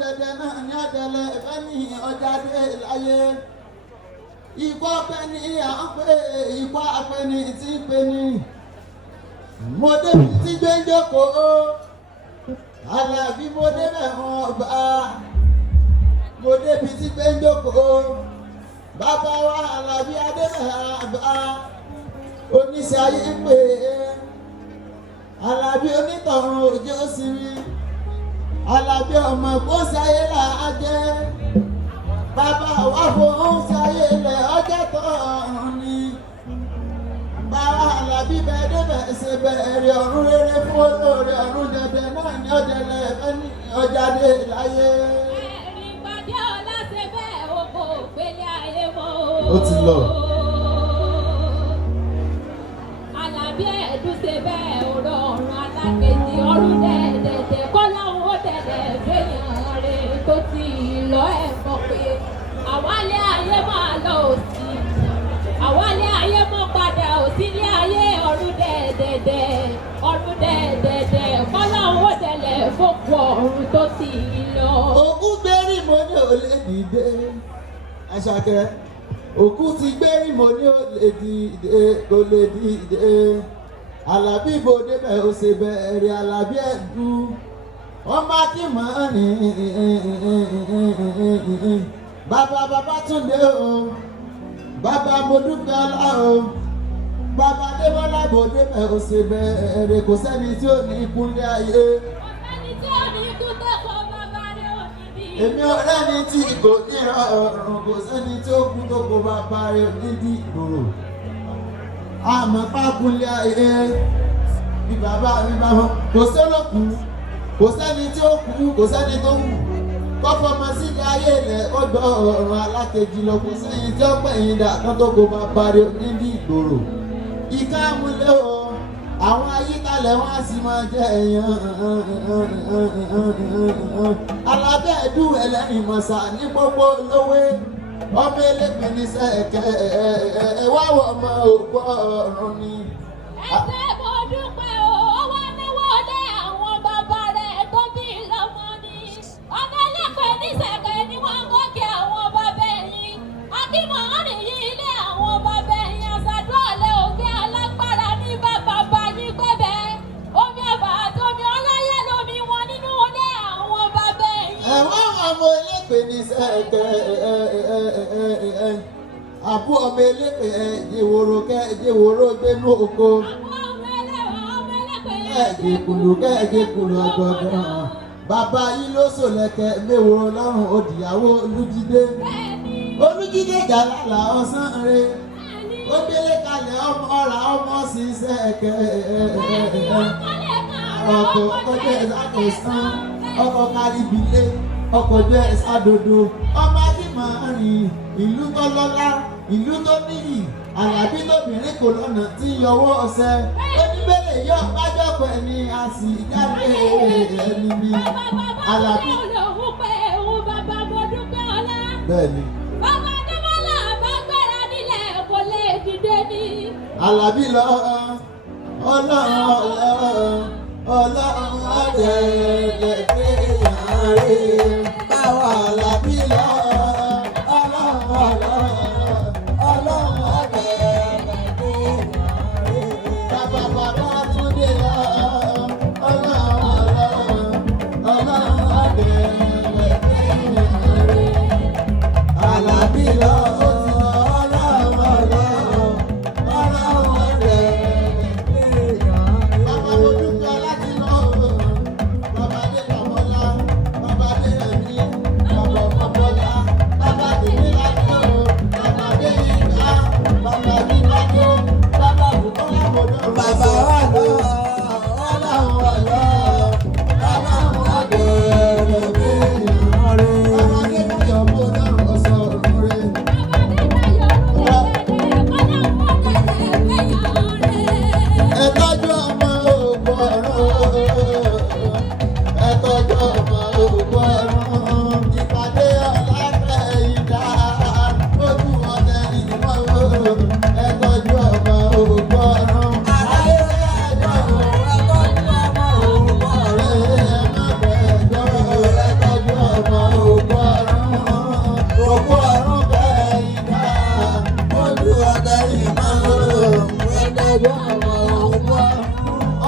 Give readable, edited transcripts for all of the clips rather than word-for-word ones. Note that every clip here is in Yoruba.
dẹ̀dẹ̀ náà ní ọ̀dẹ̀lẹ̀ ẹni ọjà dé láyé. Ikú ọpẹ́ ni à ń pè ikú apẹ́ ni tí ń pè ní. Mo débi tí gbé ń jókòó. Àlàbí mo débẹ̀ wọn bá. Mo débi tí gbé ń jókòó. Bàbá wa Àlàbí adébẹ̀ bá. Oníṣẹ́ ayé ń pè é. Àlàbí onítọ̀run òjò sí mi. Àlàbí ọmọ kó sáyé là á jẹ́. Bàbá wa fòun sáyé lẹ̀ ọjọ́ tọ̀run ni. Bàbá Àlàbí bẹ́ẹ̀ débẹ̀ ṣe bẹ̀rẹ̀ ọ̀run rere fún olóore ọ̀run dẹ̀dẹ̀ náà ní ọ̀dẹ̀lẹ̀ ẹni ọjàdé láyé. Ẹ̀rín pàdé ọ̀la ṣe bẹ́ẹ̀ o kò gbélé ayé mọ́. Ó ti lọ. Àlàbí ẹ̀dùn ṣe bẹ́ẹ̀ ọ̀rọ̀ ọ̀run alákejì ọ̀run dẹ̀dẹ̀dẹ̀ kọ́lá owó dẹ̀dẹ̀ fẹ́yàn rẹ̀ tó ti lọ ẹ̀kọ́ pé àwálé ayé máa lọ òsì àwálé ayé mọ́ padà òsì ní ayé ọ̀run dẹ̀dẹ̀dẹ̀ kọ́lá owó dẹ̀lẹ̀ fòkù ọ̀run tó ti lọ. Òkú gbérí mo ní ò lè dìde. Àṣàkẹ́ òkú ti gbérí mo ní ò lè dìde kò lè dìde. Àlàbí ibo débẹ̀ ó ṣe bẹ̀rẹ̀ Àlàbí ẹ̀dú. Ọmọ akímọ̀ rìn. Bàbá Babátúndé o. Bàbá Modúpẹ́ ọlá o. Bàbá Adébọ́lá bò débẹ̀ ó ṣe bẹ̀rẹ̀ kò sẹ́ni tí ò ní ikú ní ayé. Ọ̀sẹ́ni tí ò ní ikú tẹ́kọ̀ọ́ bàbá rẹ̀ ò ní bí. Èmi ọ̀rẹ́ ni tí kò ní ọ̀rùn kò sẹ́ni tí ó kú tó kó bàbá rẹ̀ ò ní dí ìgboro. Àmọ́ pákúnlé ayé bí bàbá mi bá wọn kò sólòkù kò sẹ́ni tí ó kú kò sẹ́ni tó wù. Kọ́fọ́mọ sílé ayé rẹ̀ ó gbọ́ ọ̀run alákejì lọ kò sẹ́yìn tí ó pẹ̀yìn dà kán tó kó bàbá rẹ̀ ò ní dí ìgboro. Ìka múlẹ̀ o àwọn ayíkalẹ̀ wọn á sì máa jẹ èèyàn. Àlàbí ẹ̀dú ẹlẹ́rìn mọ̀sá ní gbogbo olówó ọmọ elépè ní sẹ́ẹ̀kẹ́ wá wọ ọmọ ògbó ọ̀run ni. Ẹsẹ̀ mo dúpẹ́ o, ó wá náwó lé àwọn bàbá rẹ̀ tó bí lọ́mọ ni. Ọmọ ẹlẹ́pẹ̀ ní sẹ̀kẹ̀ ni wọ́n gòkè àwọn bàbá ẹ̀yìn. Akímọ̀ rìn yí ilé àwọn bàbá ẹ̀yìn. Àṣàdúrà lẹ ògbé alágbára ní bàbá yín gbẹ̀bẹ̀. Omi ọba àti omi ọláyé lomi wọn nínú ilé àwọn bàbá ẹ̀yìn. Ẹ̀wọ̀n ọmọ elépè ní sẹ́ẹ̀kẹ́ àbú ọmọ elépè ẹ̀jẹ̀wòrò gbénú oko. Ẹ̀jẹ̀kùlù kẹ́ẹ̀jẹ̀kùlù ọ̀gbọ̀gbọ̀n. Bàbá yín ló sòlẹ̀kẹ̀ méwòrò lọ́rùn òdìyàwó Olújídé. Olújídé jàlálà ọ̀sán rẹ̀. Ó délé kalẹ̀ ọmọ ọ̀rà ọmọ sí sẹ́ẹ̀kẹ́. Ọkọ̀ ọkọ̀jọ́ ẹ̀sán ọkọ̀ káríbílé ọkọ̀jọ́ ẹ̀sádòdò. Ọmọ akímọ̀ rìn ìlú tó lọ́lá ìlú tó níyì. Àlàbí lóbìnrin kò lọ́nà tí yọwọ́ ọ̀sẹ̀. Oníbẹ̀rẹ̀ yọ bájọ́pọ̀ ẹni a sì jáde ẹni bí. Àlàbí. Bẹ́ẹ̀ni. Bàbá Adébọ́lá àbágbára nílẹ̀ kò lè dìde ní. Àlàbí lọ ọlọ́run ọ̀dẹ̀ẹ̀dẹ̀ yàrá báwa Àlàbí lọ ọlọ́run ọ̀dẹ̀ẹ̀dẹ̀ yàrá bàbá Babátúndé lọ ọlọ́run ọ̀dẹ̀ẹ̀dẹ̀ yàrá Àlàbí lọ. Bàbá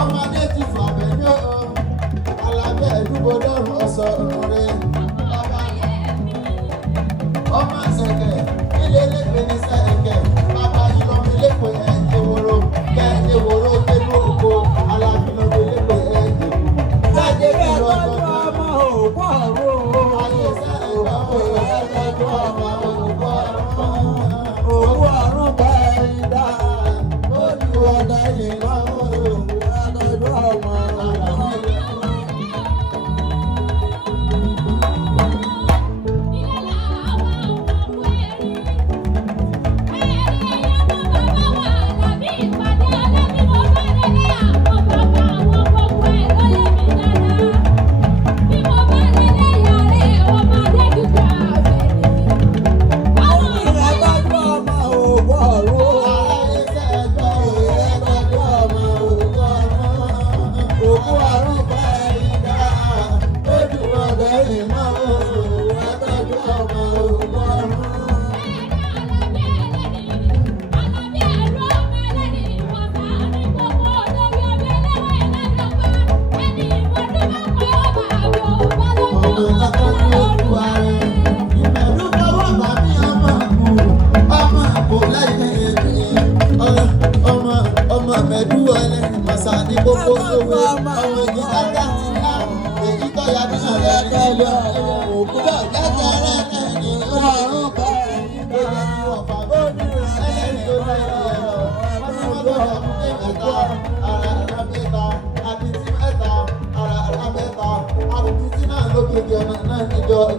ọmọdé ti fàbẹ̀ ní alábẹ́ ẹ̀dúgbò lọ́rùn ọ̀sọ̀ rẹ̀ ọmọ ṣẹ̀kẹ̀ ilé lẹ́gbẹ̀ẹ́ ní sẹ́ẹ̀kẹ̀ bàbá yìí lọ́mọ ilé-ìpè ẹ̀ ewúro kẹ́ ewúro gbẹ́nu oko alábí lọ́mọ ilé-ìpè ẹ̀ ewúro jáde kí lọ́jọ́ ọmọ òkú ọ̀run ayé sẹ́ẹ̀kẹ̀ ọmọ òkú ọ̀run bá ẹ̀yìn dá lójú ọ̀dà yìí lọ́wọ́ àtọ́jú ọmọ alábí.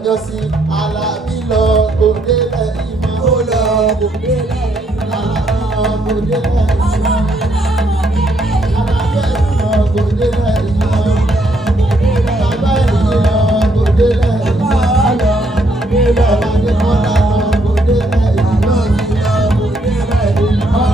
Ọjọ́ sí Alábí lọ kò délẹ̀ ìmọ̀ ó lọ kò délẹ̀ ìmọ̀ kò délẹ̀ ìmọ̀ Alábí lọ kò délẹ̀ ìmọ̀ bàbá ìlú lọ kò délẹ̀ ìmọ̀ Alábí mọ́lá lọ kò délẹ̀ ìmọ̀ kò délẹ̀ ìmọ̀.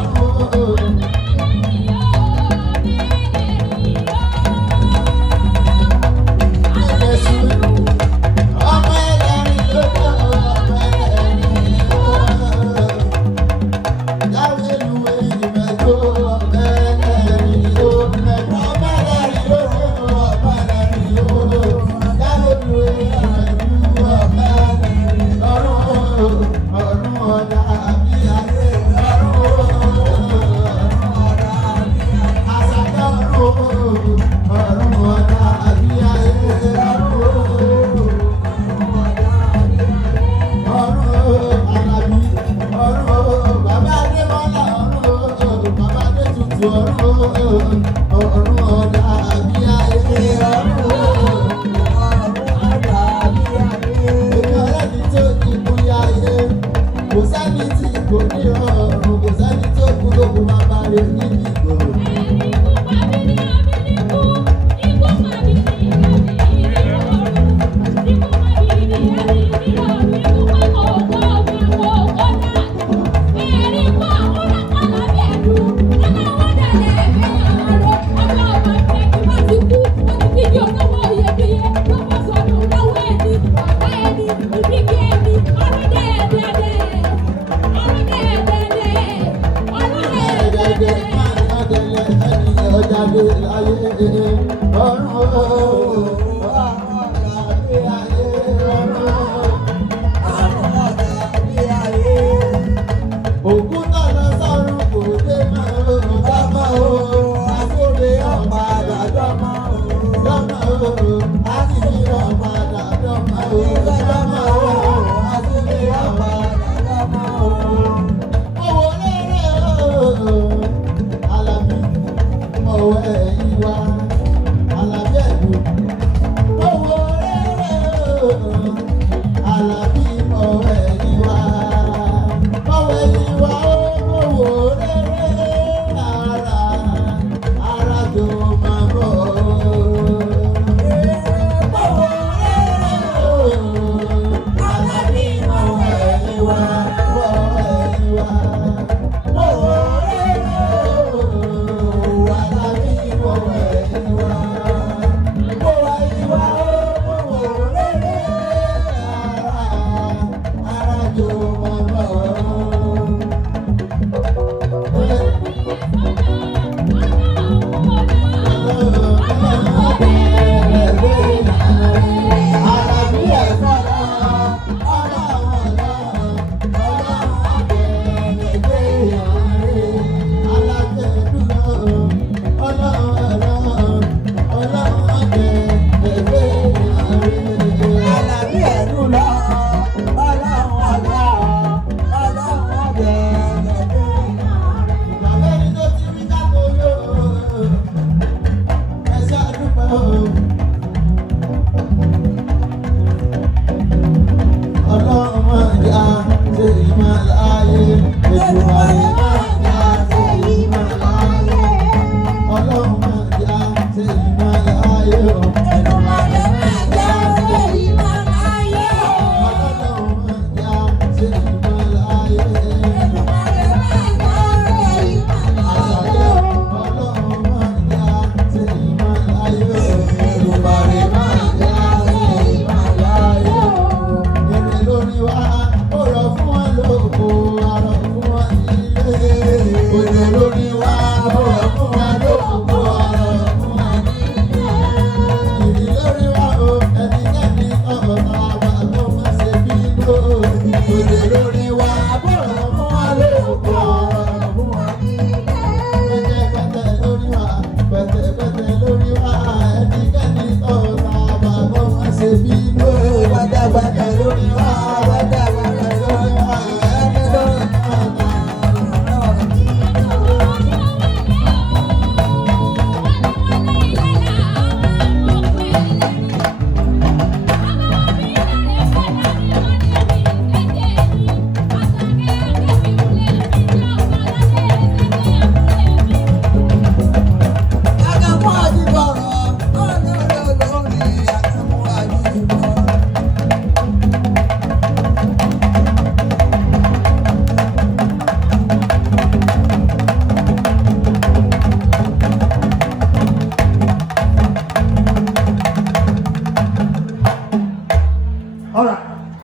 jẹ́.